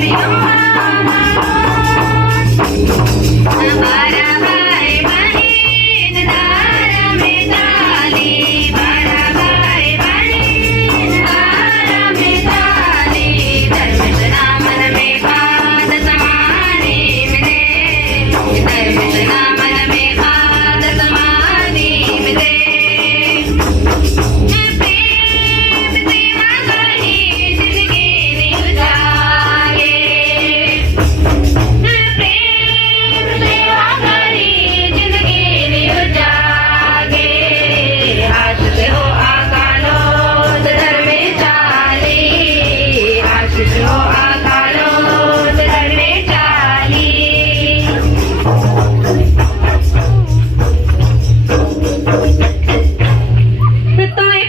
Lena.